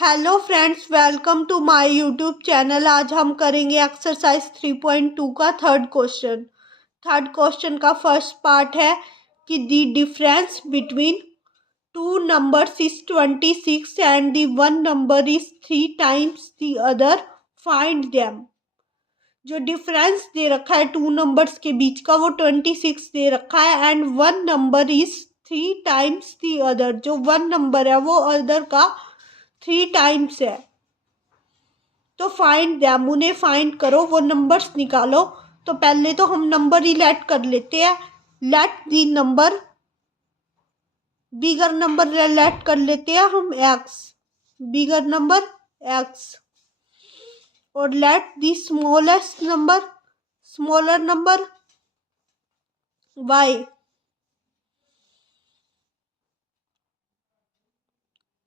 Hello friends, welcome to my YouTube channel. आज हम करेंगे एक्सरसाइज 3.2 का थर्ड क्वेश्चन का फर्स्ट पार्ट है कि the difference between two numbers is 26 and the one number is 3 times the other, find them. जो difference दे रखा है टू नंबर्स के बीच का वो 26 दे रखा है and one number is 3 times the other. जो वन नंबर है वो अदर का 3 टाइम्स है। तो फाइंड देम, उन्हें फाइंड करो, वो नंबर्स निकालो। तो पहले तो हम नंबर ही लेट कर लेते हैं। Let the number, bigger number let कर लेते हैं हम एक्स, बिगर नंबर एक्स। और let the smallest number, smaller number Y.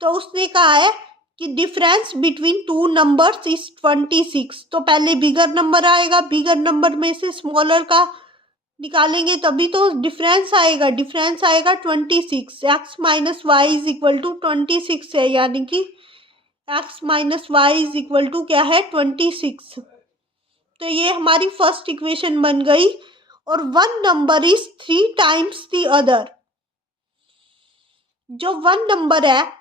तो उसने कहा है कि difference between two numbers is 26। तो पहले बिगर नंबर आएगा, बिगर नंबर में से स्मॉलर का निकालेंगे तभी तो डिफरेंस आएगा। डिफरेंस आएगा 26। X minus Y is equal to 26 है, यानी कि X minus Y is equal to क्या है 26। तो ये हमारी फर्स्ट इक्वेशन बन गई। और one number is 3 times the other. जो वन नंबर है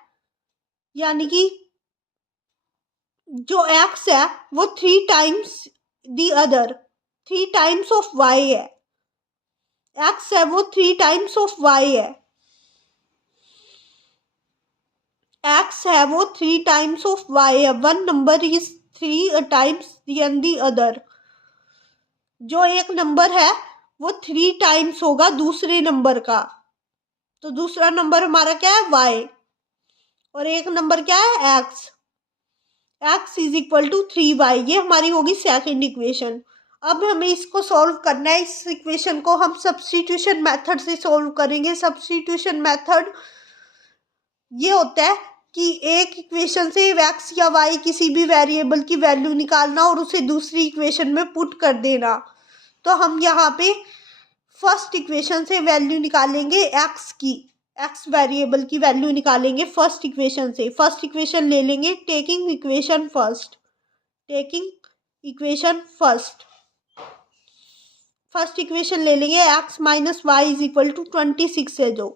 यानी कि जो एक्स है वो 3 times the other, 3 times of y है। एक्स है वो 3 टाइम्स ऑफ वाई है। एक्स है वो 3 टाइम्स ऑफ वाई है। One number is 3 times the other. जो एक नंबर है वो 3 टाइम्स होगा दूसरे नंबर का। तो दूसरा नंबर हमारा क्या है वाई, और एक नंबर क्या है x. X is equal to 3y। ये हमारी होगी सेकंड इक्वेशन। अब हमें इसको सॉल्व करना है। इस इक्वेशन को हम सब्स्टिट्यूशन मेथड से सॉल्व करेंगे। सब्स्टिट्यूशन मेथड ये होता है कि एक इक्वेशन से एक्स या वाई किसी भी वेरिएबल की वैल्यू निकालना और उसे दूसरी इक्वेशन में पुट कर देना। तो हम यहाँ पे फर्स्ट इक्वेशन से वैल्यू निकालेंगे एक्स की, एक्स वेरिएबल की वैल्यू निकालेंगे फर्स्ट इक्वेशन से। फर्स्ट इक्वेशन ले लेंगे taking equation first, taking equation first. First equation ले लेंगे x minus Y is equal to 26 है जो।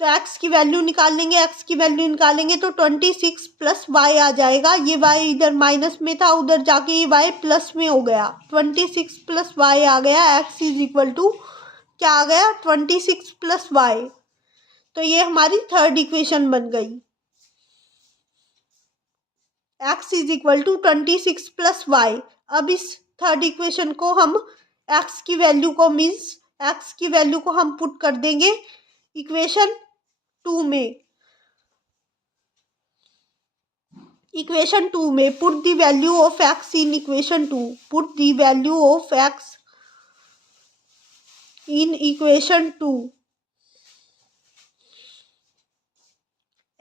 तो एक्स की वैल्यू निकाल लेंगे, एक्स की वैल्यू निकालेंगे तो 26 प्लस वाई आ जाएगा। ये वाई इधर माइनस में था, उधर जाके ये वाई प्लस में हो गया। 26 प्लस वाई आ गया। एक्स इज इक्वल टू क्या आ गया 26 प्लस वाई। तो ये हमारी थर्ड इक्वेशन बन गई। X is equal to 26 plus y. अब इस थर्ड इक्वेशन को हम एक्स की वैल्यू को मीन्स एक्स की वैल्यू को हम पुट कर देंगे इक्वेशन 2 में। इक्वेशन 2 में put the value of x in equation 2। Put the value of x in equation 2।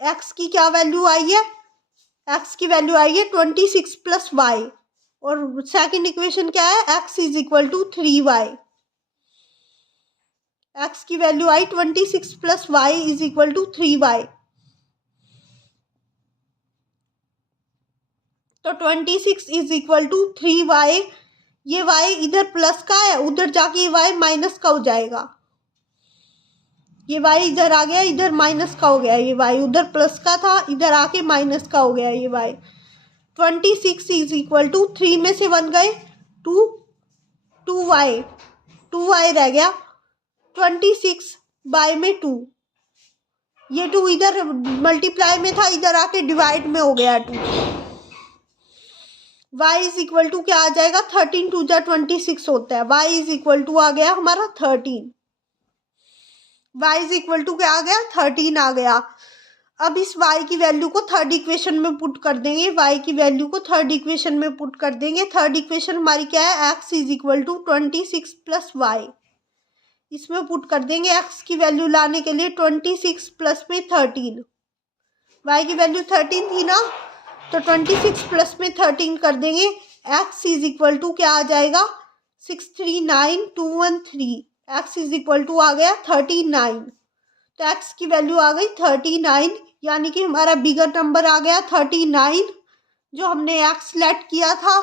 X की क्या वैल्यू आई है? एक्स की वैल्यू आई है 26 प्लस वाई। और सेकंड इक्वेशन क्या है? X is equal to 3y। X की वैल्यू आई 26 plus Y is equal to 3y। तो 26 इज इक्वल टू 3y। ये y इधर प्लस का है, उधर जाके y माइनस का हो जाएगा। ये y इधर आ गया, इधर माइनस का हो गया। ये y उधर प्लस का था, इधर आके माइनस का हो गया। ये y 26 इज इक्वल टू 3 में से 1 गए 2, 2y रह गया। 26 बाय में 2, ये 2 इधर मल्टीप्लाई में था, इधर आके डिवाइड में हो गया 2। y इज इक्वल टू क्या आ जाएगा 13 2 जा 26 होता है। y इज इक्वल टू आ गया हमारा 13। y इज इक्वल टू क्या आ गया 13 आ गया। अब इस y की वैल्यू को थर्ड इक्वेशन में पुट कर देंगे। y की वैल्यू को थर्ड इक्वेशन में पुट कर देंगे। थर्ड इक्वेशन हमारी क्या है? x is equal to 26 plus y. इसमें पुट कर देंगे x की वैल्यू लाने के लिए 26 प्लस में 13। y की वैल्यू 13 थी ना, तो 26 प्लस में 13 कर देंगे। x इज इक्वल टू क्या आ जाएगा 639213। x इज इक्वल टू आ गया 39। तो x की वैल्यू आ गई 39 यानी कि हमारा बिगर नंबर आ गया 39 जो हमने एक्स सेलेक्ट किया था,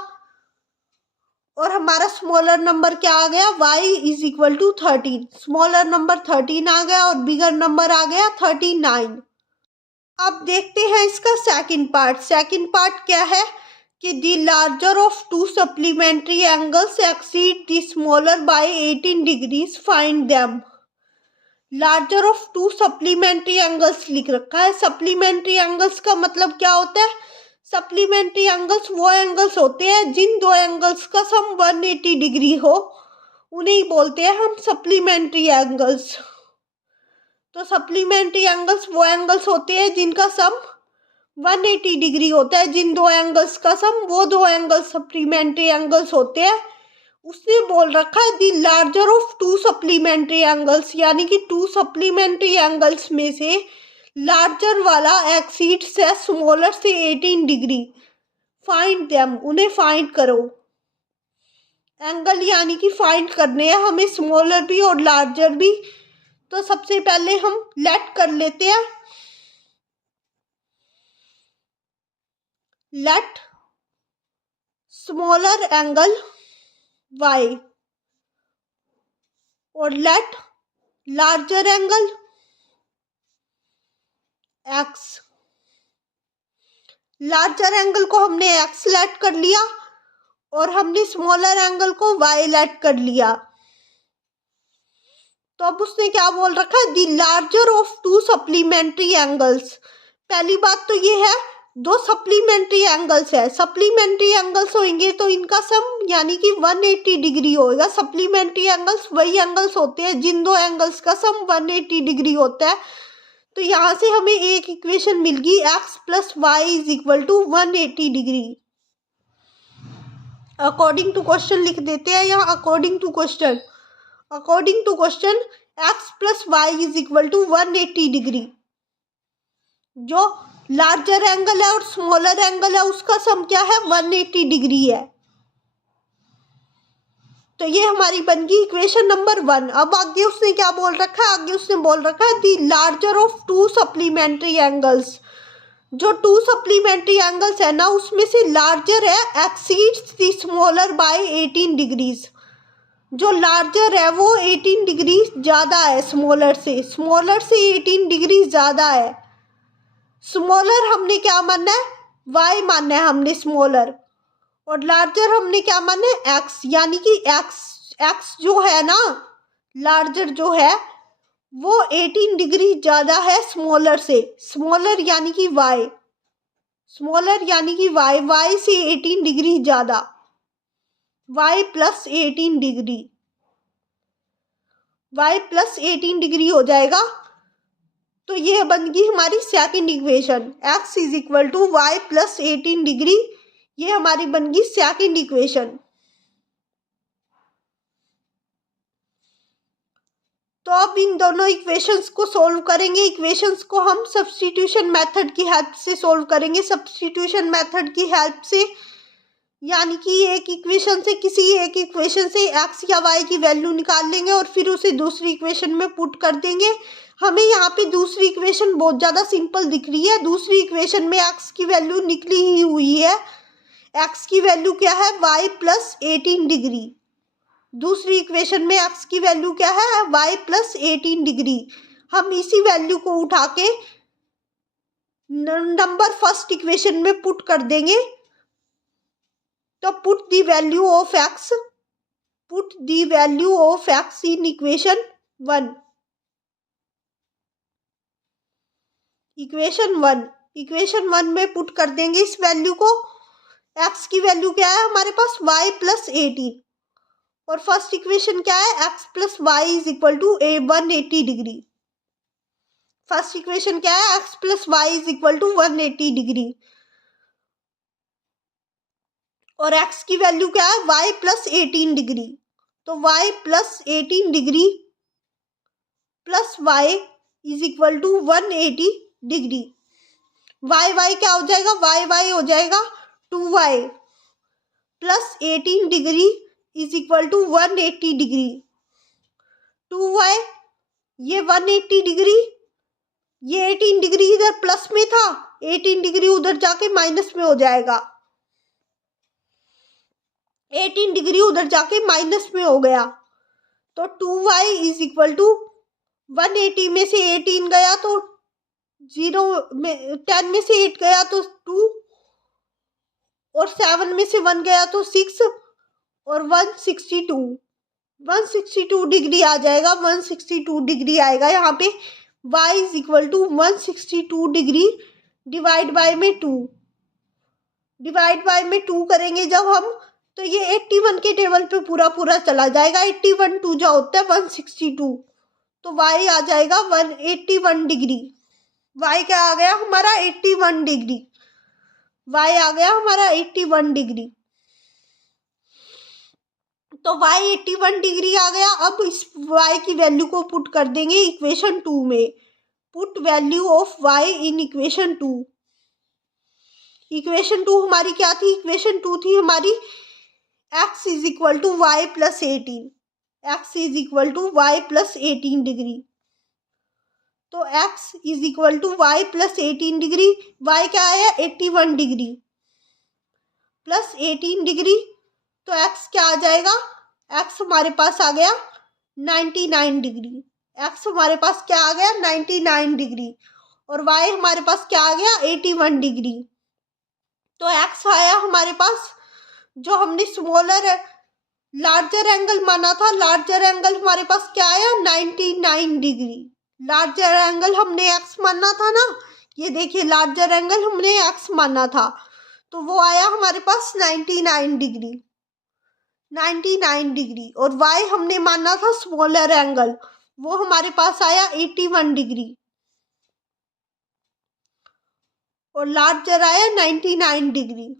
और हमारा स्मॉलर नंबर क्या आ गया, y is equal to 13। Smaller number 13 आ गया और बिगर नंबर आ गया 39। अब देखते हैं इसका सेकंड पार्ट। सेकंड पार्ट क्या है कि the larger of two supplementary angles exceed the smaller by 18 degrees, find them. Larger of two supplementary angles लिख रखा है। सप्लीमेंट्री एंगल्स का मतलब क्या होता है? सप्लीमेंट्री एंगल्स वो एंगल्स होते हैं जिन दो एंगल्स का सम 180 डिग्री हो, उन्हें बोलते हैं हम सप्लीमेंट्री एंगल्स। तो सप्लीमेंट्री एंगल्स वो एंगल्स होते हैं जिनका सम 180 डिग्री होता है। जिन दो एंगल्स का सम, वो दो एंगल्स सप्लीमेंट्री एंगल्स होते हैं। उसने बोल रखा है the larger of two supplementary angles, यानी कि टू सप्लीमेंट्री एंगल्स में से लार्जर वाला एक्सीड्स है स्मॉलर से 18 डिग्री। फाइंड देम, उन्हें फाइंड करो। एंगल यानी कि फाइंड करने हैं हमें, स्मॉलर भी और लार्जर भी। तो सबसे पहले हम लेट कर लेते हैं। लेट स्मॉलर एंगल y और let larger angle x। Larger angle को हमने x सेलेक्ट कर लिया और हमने स्मॉलर एंगल को y लेट कर लिया। तो अब उसने क्या बोल रखा है, the larger of two supplementary angles. पहली बात तो ये है, दो सप्लीमेंट्री एंगल्स है। सप्लीमेंट्री एंगल्स होंगे तो इनका सम यानी कि 180 डिग्री होगा। सप्लीमेंट्री एंगल्स वही एंगल्स होते हैं जिन दो एंगल्स का सम 180 डिग्री होता है। तो यहाँ से हमें एक इक्वेशन मिल गई, x plus Y is equal to 180 degree. According to question लिख देते हैं यहाँ। अकॉर्डिंग टू क्वेश्चन x plus Y is equal to 180 degree. जो लार्जर एंगल है और स्मॉलर एंगल है उसका सम क्या है, 180 डिग्री है। तो ये हमारी बन गई इक्वेशन नंबर 1। अब आगे उसने क्या बोल रखा है, आगे उसने बोल रखा है the larger of two supplementary angles. जो टू सप्लीमेंट्री एंगल्स है ना, उसमें से लार्जर है exceeds the smaller by 18 degrees. जो लार्जर है वो 18 डिग्री ज़्यादा है स्मॉलर से। स्मॉलर से 18 डिग्री ज़्यादा है। स्मॉलर हमने क्या मानना है, y मानना है हमने स्मॉलर, और लार्जर हमने क्या मानना है, x। यानी कि x जो है ना, लार्जर जो है वो 18 डिग्री ज़्यादा है स्मॉलर से। स्मॉलर यानी कि y, स्मॉलर यानी कि y से 18 डिग्री ज़्यादा, y plus 18 degree, y plus 18 degree हो जाएगा। तो ये बन गई हमारी second equation, x is equal to y plus 18 degree. ये हमारी बन गई सेकंड इक्वेशन। तो अब इन दोनों इक्वेशंस को सॉल्व करेंगे। इक्वेशंस को हम सब्स्टिट्यूशन मेथड की हेल्प से सॉल्व करेंगे। सब्स्टिट्यूशन मेथड की हेल्प से यानी कि एक इक्वेशन से, किसी एक इक्वेशन से x या y की वैल्यू निकाल लेंगे और फिर उसे दूसरी इक्वेशन में पुट कर देंगे। हमें यहाँ पे दूसरी इक्वेशन बहुत ज़्यादा सिंपल दिख रही है। दूसरी इक्वेशन में x की वैल्यू निकली ही हुई है। x की वैल्यू क्या है, y प्लस 18 डिग्री। दूसरी इक्वेशन में x की वैल्यू क्या है, y प्लस 18 डिग्री। हम इसी वैल्यू को उठा के नंबर फर्स्ट इक्वेशन में पुट कर देंगे। तो put the value of x in equation 1। Equation 1 में पुट कर देंगे इस वैल्यू को। x की वैल्यू क्या है हमारे पास, y प्लस 18, और फर्स्ट इक्वेशन क्या है, x plus Y is equal to 180 degree. First equation क्या है, x plus Y is equal to 180 degree, और x की वैल्यू क्या है, y प्लस 18 डिग्री। तो y plus 18 degree plus y is equal to 180 degree. y क्या हो जाएगा, y हो जाएगा 2y plus 18 degree is equal to 180 degree. 2y ये 180 डिग्री ये 18 डिग्री इधर प्लस में था, 18 डिग्री उधर जाके माइनस में हो जाएगा, 18 डिग्री उधर जाके माइनस में हो गया। तो 2y इज इक्वल टू 180 में से 18 गया तो 0 में 10 में से 8 गया तो 2 और 7 में से 1 गया तो 6 और 162 डिग्री आ जाएगा, 162 डिग्री आएगा यहाँ पे। y is equal to 162 degree divide by में 2, डिवाइड बाय में 2 करेंगे जब हम, तो ये 81 के टेबल पे पूरा पूरा चला जाएगा, 81 2 जो होता है 162, तो y आ जाएगा 181 डिग्री। y क्या आ गया हमारा 81 डिग्री, y आ गया हमारा 81 डिग्री। तो y 81 डिग्री आ गया। अब इस y की वैल्यू को पुट कर देंगे इक्वेशन 2 में। Put value of y in equation 2। Equation 2 हमारी क्या थी? इक्वेशन 2 थी हमारी x is equal to y plus 18, x is equal to y plus 18 degree. तो x is equal to y plus 18 degree, y क्या आया 81 डिग्री प्लस 18 डिग्री, तो x क्या आ जाएगा? x हमारे पास आ गया 99 डिग्री, x हमारे पास क्या आ गया 99 डिग्री, और y हमारे पास क्या आ गया 81 डिग्री। तो x आया हमारे पास, जो हमने स्मॉलर लार्जर एंगल माना था, लार्जर एंगल हमारे पास क्या आया 99 डिग्री। लार्जर एंगल हमने x माना था ना, ये देखिए लार्जर एंगल हमने x माना था, तो वो आया हमारे पास 99 डिग्री, 99 डिग्री। और y हमने माना था स्मॉलर एंगल, वो हमारे पास आया 81 डिग्री, और लार्जर आया 99 डिग्री।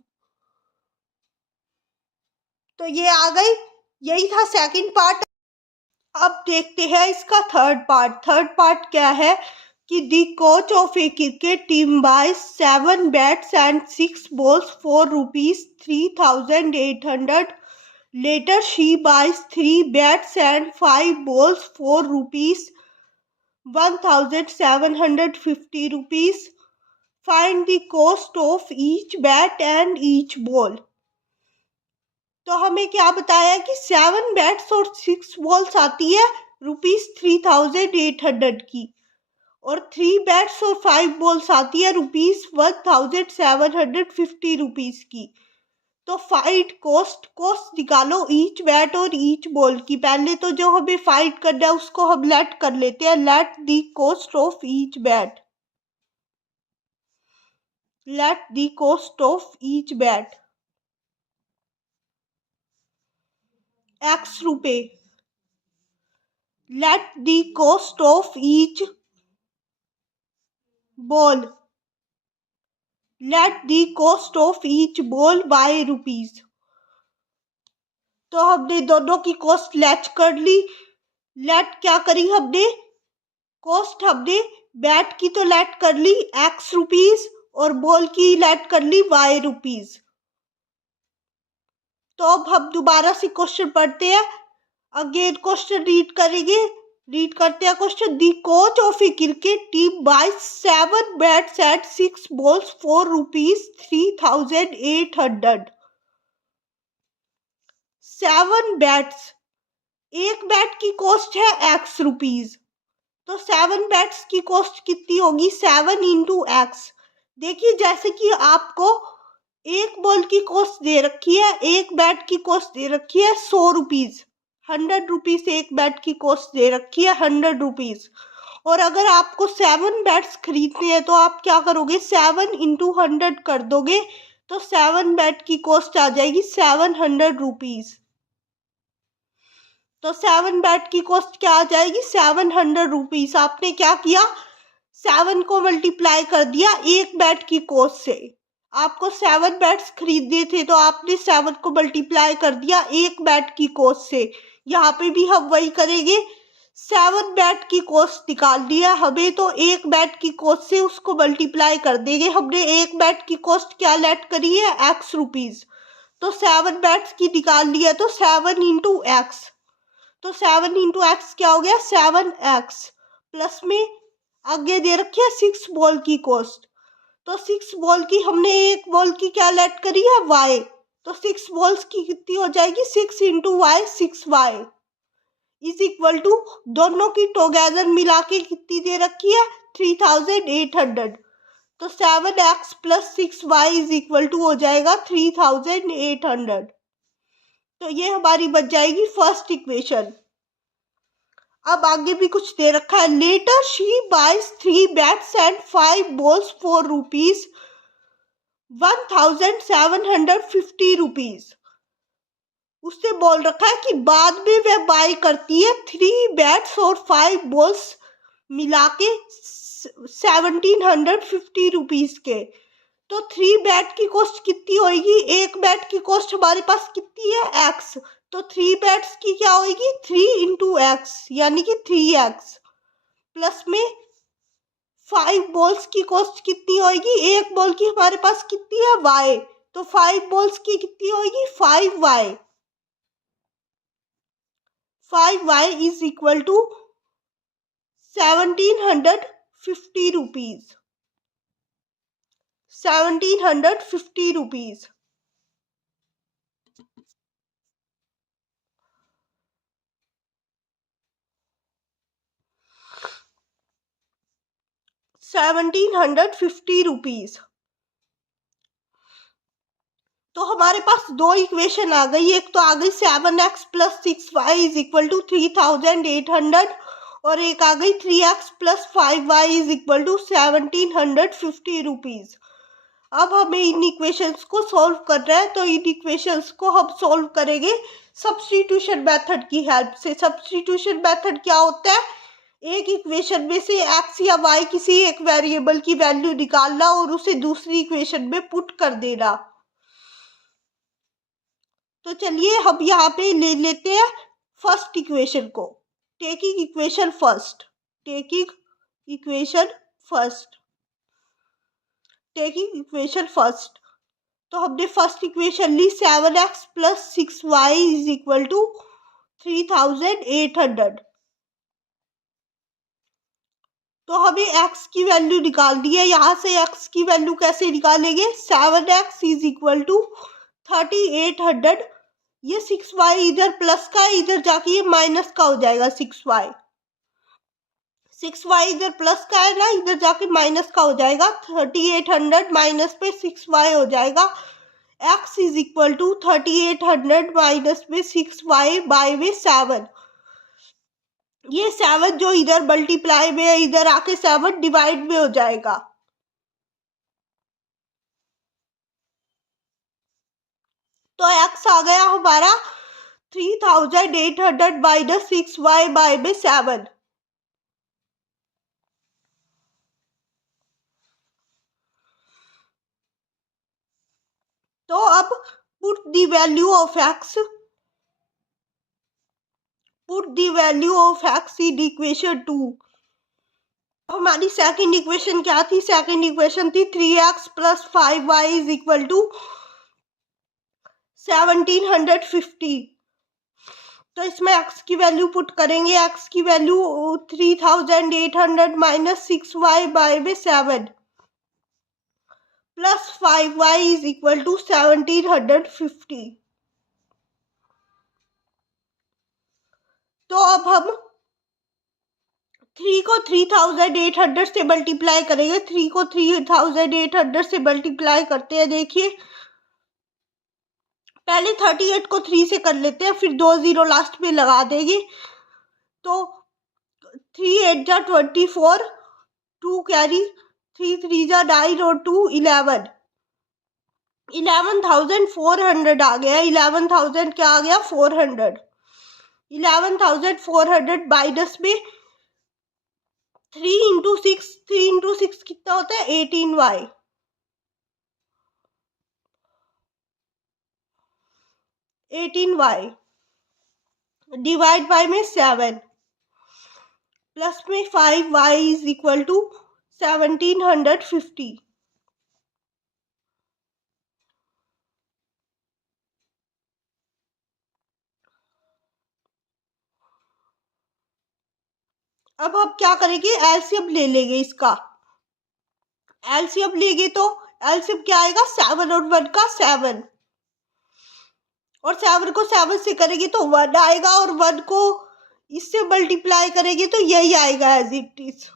तो ये आ गई, यही था सेकंड पार्ट। अब देखते हैं इसका थर्ड पार्ट। थर्ड पार्ट क्या है कि the coach of a cricket team bye 7 bats and 6 balls for ₹3,800. Later she buys 3 bats and 5 balls for ₹1,750. Find the cost of each bat and each ball. तो हमें क्या बताया कि 7 bats और 6 balls आती है ₹3,800 की, और 3 बैट्स और 5 बॉल्स आती है ₹1,750 की। तो फाइट कोस्ट निकालो ईच बैट और ईच बॉल की। पहले तो जो हमें फाइट करना है उसको हम लेट कर लेते हैं, let the cost of each bat, let the cost of each bat x रुपए, let the cost of each ball, let the cost of each ball by rupees। तो हमने दोनों की कॉस्ट लेट कर ली। लेट क्या करी हमने? कॉस्ट हमने बैट की तो लेट कर ली x रुपीज, और बॉल की लेट कर ली y रुपीज। तो अब हम दोबारा से क्वेश्चन पढ़ते हैं, अगेन क्वेश्चन रीड करेंगे। रीड करते हैं question. The coach of a cricket team bye 7 bats and 6 balls for ₹3,800। 7 bats, एक बैट की कॉस्ट है x रुपीज, तो 7 बैट्स की कॉस्ट कितनी होगी? 7 इंटू एक्स। देखिए जैसे कि आपको एक बॉल की कॉस्ट दे रखी है, एक बैट की कॉस्ट दे रखी है 100 रुपीज, 100 रुपीज एक बैट की कॉस्ट दे रखी है 100 रुपीज। और अगर आपको 7 बैट्स खरीदने हैं तो आप क्या करोगे? 7 इंटू 100 कर दोगे, तो 7 बैट की कॉस्ट आ जाएगी 700 रुपीज। तो 7 बैट की कॉस्ट क्या आ जाएगी? 700 रुपीज। आपने क्या किया? 7 को मल्टीप्लाई कर दिया एक बैट की कॉस्ट से। आपको 7 बैट्स खरीदने थे तो आपने 7 को मल्टीप्लाई कर दिया एक बैट की कॉस्ट से। यहाँ पे भी हम वही करेंगे, 7 बैट की कॉस्ट निकाल दिया हमें, तो एक बैट की कॉस्ट से उसको मल्टीप्लाई कर देंगे। हमने एक बैट की कॉस्ट क्या लेट करी है? x rupees. तो 7 बैट्स की निकाल लिया, तो 7 इंटू एक्स, तो 7 इंटू एक्स क्या हो गया? 7x प्लस में आगे दे रखी है 6 बॉल की कॉस्ट। तो 6 बॉल की हमने एक बॉल की क्या लेट करी है y, तो 6 बॉल्स की कितनी हो जाएगी 6 into y 6y is equal to दोनों की टुगेदर मिला के कितनी दे रखी है 3800। तो 7x प्लस 6y इज इक्वल टू हो जाएगा 3800। तो ये हमारी बच जाएगी फर्स्ट इक्वेशन। अब आगे भी कुछ दे रखा है। Later she buys 3 bats and 5 balls for rupees 1750 उससे बोल रखा है कि बाद में वह बाय करती है 3 बैट्स और 5 बॉल्स मिला के 1750 के। तो 3 बैट की कॉस्ट कितनी होगी, एक बैट की कॉस्ट हमारे पास कितनी है x, तो 3 बैट्स की क्या होगी 3 इंटू एक्स यानी कि 3x प्लस में 5 बॉल्स की कॉस्ट कितनी होगी, एक बॉल की हमारे पास कितनी है y, तो 5 बॉल्स की कितनी होगी 5y। 5y is equal to 1750 rupees। 1750 rupees। ₹1750। तो हमारे पास दो इक्वेशन आ गई, एक तो आ गई 7x प्लस 6y इज इक्वल टू 3800 और एक आ गई 3x प्लस 5y is equal to 1750 rupees. अब हमें इन इक्वेशंस को सॉल्व करना है, तो इन इक्वेशंस को हम सॉल्व करेंगे सब्स्टिट्यूशन मेथड की हेल्प से। सब्स्टिट्यूशन मेथड क्या होता है, एक इक्वेशन में से x या y किसी एक वेरिएबल की वैल्यू निकालना और उसे दूसरी इक्वेशन में पुट कर देना। तो चलिए हम यहाँ पे ले लेते हैं फर्स्ट इक्वेशन को। Taking equation first, taking equation first, taking equation first. तो हमने फर्स्ट इक्वेशन ली 7x प्लस 6y इज इक्वल टू 3800। तो हमें x की वैल्यू निकालनी है, यहाँ से x की वैल्यू कैसे निकालेंगे, 7x इज इक्वल टू 3800। ये 6y इधर प्लस का है, इधर जाके ये माइनस का हो जाएगा 6y। 6y इधर प्लस का है ना, इधर जाके माइनस का हो जाएगा। 3800 माइनस पे 6y हो जाएगा। x is equal to 3800 minus में 6y बाय में 7। ये 7 जो इधर मल्टीप्लाई में है, इधर आके 7 डिवाइड में हो जाएगा। तो x आ गया हमारा 3800 माइनस 6y बाय में 7। तो अब put the value of x, put the value of x in equation 2। हमारी सेकंड इक्वेशन क्या थी, सेकंड इक्वेशन थी 3x प्लस 5y इज इक्वल टू 1750। तो इसमें x की वैल्यू पुट करेंगे, x की वैल्यू 3800 माइनस 6y बाय में 7 plus 5y is equal to 1750। तो अब हम 3 को 3800 से मल्टीप्लाई करेंगे। 3 को 3800 से मल्टीप्लाई करते हैं। देखिए पहले 38 को 3 से कर लेते हैं, फिर 2 जीरो लास्ट में लगा देंगे। तो 3 8 जा 24, 2 कैरी, 3 3 जा 9 और 2 11। 11,400 आ गया। 11,000 क्या आ गया 400। 11,400 माइनस में 3 इंटू 6, 3 इंटू 6 कितना होता है 18y। 18y डिवाइड बाय में 7 प्लस में 5y इज इक्वल टू 1750। अब हम क्या करेंगे, एलसीएम ले लेंगे इसका। एलसीएम लेंगे तो एलसीएम क्या आएगा, 7 और 1 का 7, और 7 को 7 से करेंगे तो 1 आएगा, और 1 को इससे मल्टीप्लाई करेंगे तो यही आएगा as it is.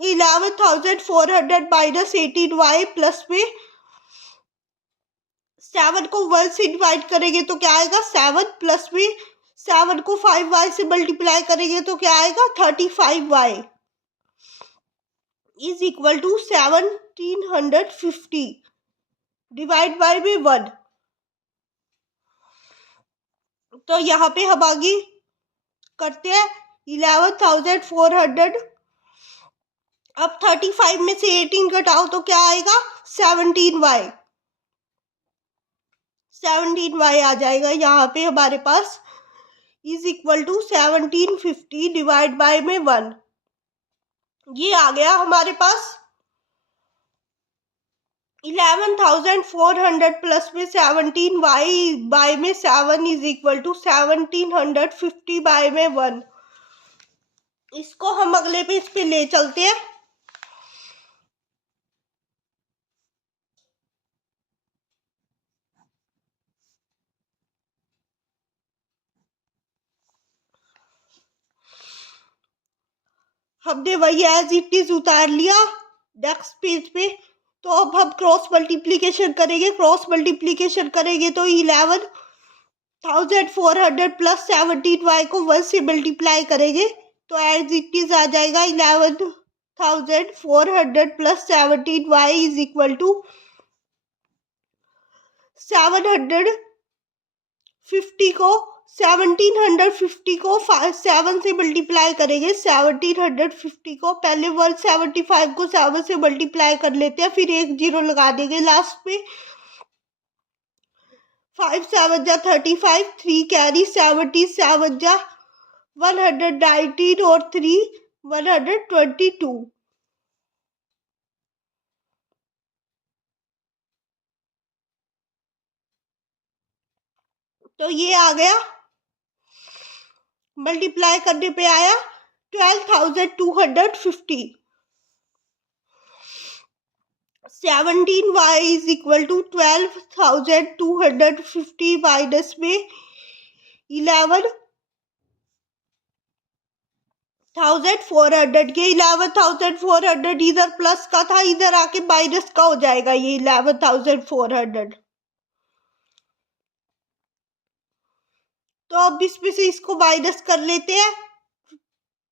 11,400 minus 18y plus में 7 को 1 से डिवाइड करेंगे तो क्या आएगा 7, प्लस में 7 को 5y से मल्टीप्लाई करेंगे तो क्या आएगा 35y is equal to 1750 divide by में 1। तो यहाँ पे हम आगे करते हैं 11,400। अब 35 में से 18 घटाओ तो क्या आएगा 17y। 17y आ जाएगा यहाँ पे हमारे पास, is equal to 1750 divide by में 1। ये आ गया हमारे पास 11,400 प्लस में 17y बाय में 7 इज इक्वल टू 1750 बाय में 1। इसको हम अगले पेज पे ले चलते हैं। हमने वही एज इट इज उतार लिया नेक्स्ट पेज पे। तो अब हम क्रॉस मल्टीप्लीकेशन करेंगे। क्रॉस मल्टीप्लीकेशन करेंगे तो 11,400 प्लस 17y को 1 से मल्टीप्लाई करेंगे तो एज इट इज आ जाएगा 11,400 plus 17y is equal to 750 को 1750 को 7 से मल्टीप्लाई करेंगे। 1750 को पहले 175 को 7 से मल्टीप्लाई कर लेते हैं, फिर एक 0 लगा देंगे लास्ट में। 5 7 जा 35, 3 कैरी 70 7 जा 119 और 3 122। तो ये आ गया, मल्टीप्लाई करने पे आया 12,250। 17y is equal to 12,250 minus में 11,400 के 11,400 इधर प्लस का था, इधर आके माइनस का हो जाएगा ये 11,400। तो अब इसमें से इसको माइनस कर लेते हैं।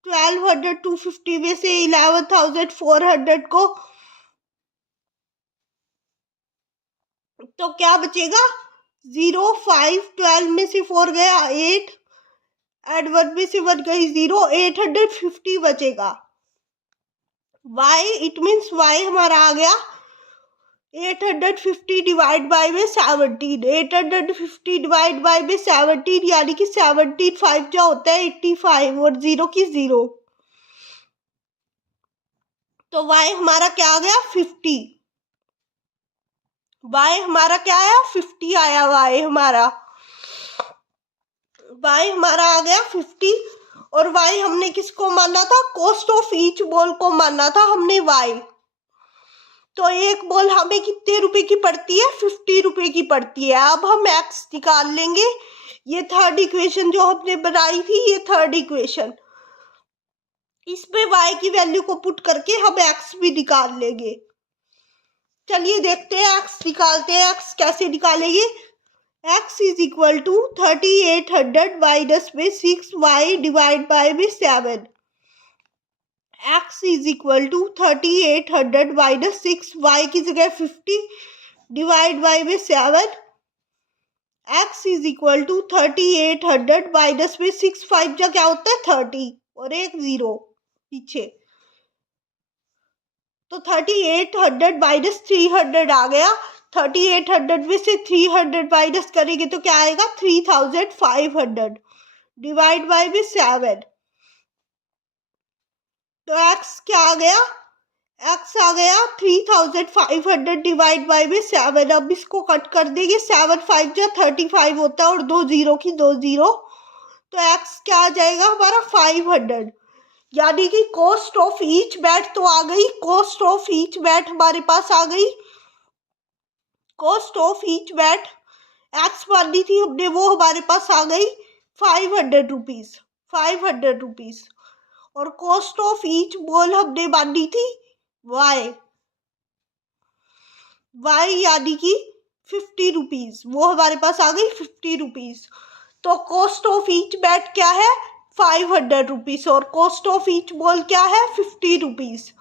12,250 में से 11,400 को, तो क्या बचेगा 0 5 12 में से 4 गया 8 एंड 1 में से 1 गई 0, 850 बचेगा। y इट मीन्स y हमारा आ गया 850 डिवाइड बाय में 17। 850 डिवाइड बाय में 17 यानी कि 17 5 जो होता है 85 और 0 की 0। तो y हमारा क्या आ गया 50। y हमारा क्या आया 50 आया। y हमारा आ गया 50। और y हमने किसको माना था, कॉस्ट ऑफ ईच बॉल को माना था हमने y। तो एक बॉल हमें कितने रुपए की पड़ती है 50 रुपए की पड़ती है। अब हम x निकाल लेंगे। ये थर्ड इक्वेशन जो हमने बनाई थी, ये थर्ड इक्वेशन, इसमें y की वैल्यू को पुट करके हम x भी निकाल लेंगे। चलिए देखते हैं x निकालते हैं। x कैसे निकालेंगे, x is equal to 3800 minus में 6y डिवाइड बाय में 7। x is equal to 3800 minus 6y की जगह 50 डिवाइड बाय में 7। x is equal to 3800 minus में 6 5 जा क्या होता है 30 और एक 0 पीछे। तो 3800 माइनस 300 आ गया। 3800 में से 300 माइनस करेंगे तो क्या आएगा 3500 डिवाइड बाय में 7। तो x क्या आ गया, x आ गया 3500 डिवाइड बाय में 7। अब इसको कट कर देंगे। 7 5 जा 35 होता है और 2 0 की 2 0, तो एक्स क्या आ जाएगा हमारा 500, यानी कि कॉस्ट ऑफ ईच बैट तो आ गई, कॉस्ट ऑफ ईच बैट हमारे पास आ गई, cost of each bat x मानी थी हमने, वो हमारे पास आ गई 500 रुपीज, 500 रुपीज। और कॉस्ट ऑफ ईच बॉल हमने मानी थी वाई, वाई यानी कि 50 रुपीज, वो हमारे पास आ गई 50 रुपीज। तो कॉस्ट ऑफ ईच बैट क्या है 500 रुपीज और कॉस्ट ऑफ ईच बॉल क्या है 50 रुपीज।